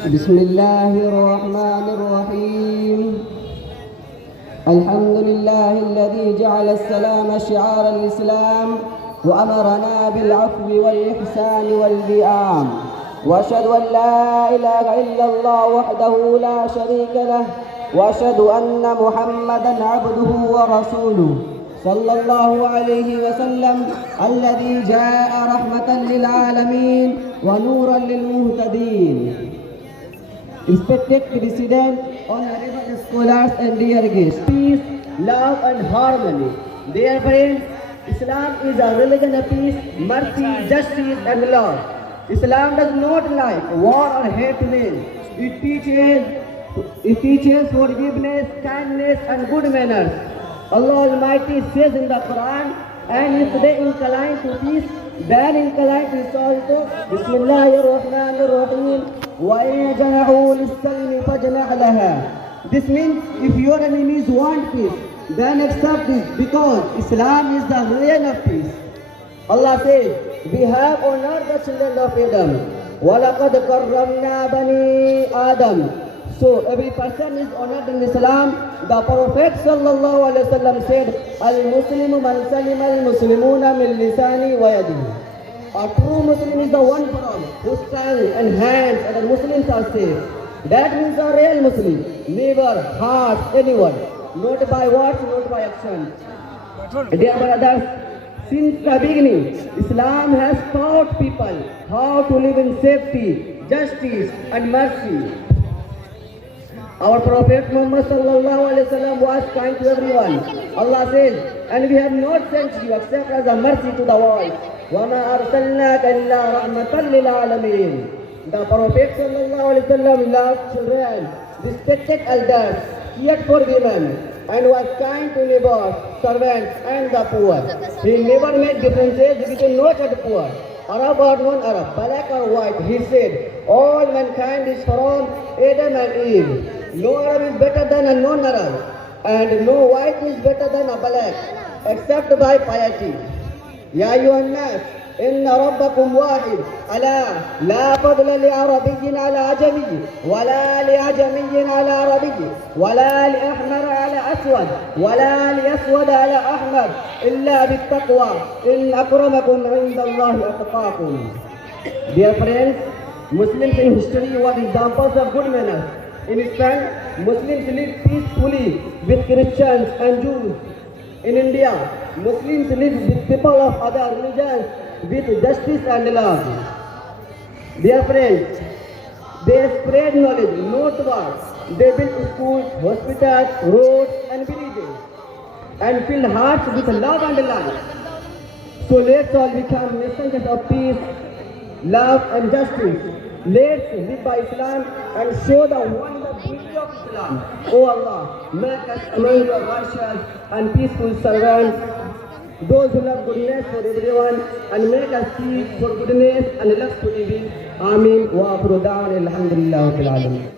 بسم الله الرحمن الرحيم. الحمد لله الذي جعل السلام شعار الإسلام وأمرنا بالعفو والإحسان واللئام، وأشهد أن لا إله إلا الله وحده لا شريك له، وأشهد أن محمدًا عبده ورسوله صلى الله عليه وسلم الذي جاء رحمة للعالمين ونورا للمهتدين. Respected President, honorable scholars and dear guests, peace, love and harmony. Dear friends, Islam is a religion of peace, mercy, justice and love. Islam does not like war or hatred. It teaches forgiveness, kindness and good manners. Allah Almighty says in the Quran, and if they incline to peace, then incline to also. Bismillahirrahmanirrahim. وَإِنْ جَنَحُوا لِلسَّلْمِ فَاجْنَحْ لَهَا. This means if your enemies want peace, then accept this, because Islam is the religion of peace. Allah says, we have honored the children of Adam. وَلَقَدْ كَرَّمْنَا بَنِي آدَمَ. So every person is honored in Islam. The Prophet sallallahu alaihi wasallam said, "Al-Muslimu man salima al-Muslimuna min lisani wa yadihi." A true Muslim is the one from whose tongue and hands and the Muslims are safe. That means a real Muslim never harms anyone, not by words, not by action. Dear brothers, since the beginning, Islam has taught people how to live in safety, justice and mercy. Our Prophet Muhammad sallallahu alaihi wasallam was kind to everyone. Allah says, and we have not sent you except as a mercy to the world. وَمَا أَرْسَلْنَاكَ إِلَّا رَحْمَةً لِلْعَالَمِينَ. The Prophet sallallahu alaihi wasallam loved children, respected elders, cared for women, and was kind to neighbors, servants, and the poor. He never made differences between rich and poor, Arab or non-Arab, black or white. He said, all mankind is from Adam and Eve. No Arab is better than a non-Arab, and no white is better than a black, except by piety. يا أيها الناس إن ربكم واحد ألا لا فضل لعربي على عجمي ولا لعجمي على عربي ولا لأحمر على أسود ولا لأسود على أحمر إلا بالتقوى إن أكرمكم عند الله أتقاكم. Dear friends, Muslims in history were examples of good manners. In Spain, Muslims lived peacefully with Christians and Jews. In India, Muslims live with people of other religions with justice and love. Dear friends, they spread knowledge, not words. They built schools, hospitals, roads and villages, and filled hearts with love and light. So let's all become messengers of peace, love and justice. Let's live by Islam and show the wonder beauty of Islam. Oh Allah, make us among your righteous and peaceful servants, those who love goodness for everyone, and make us seek for goodness and love to evil. Ameen wa akhiru da'wana alhamdulillahi rabbil alamin.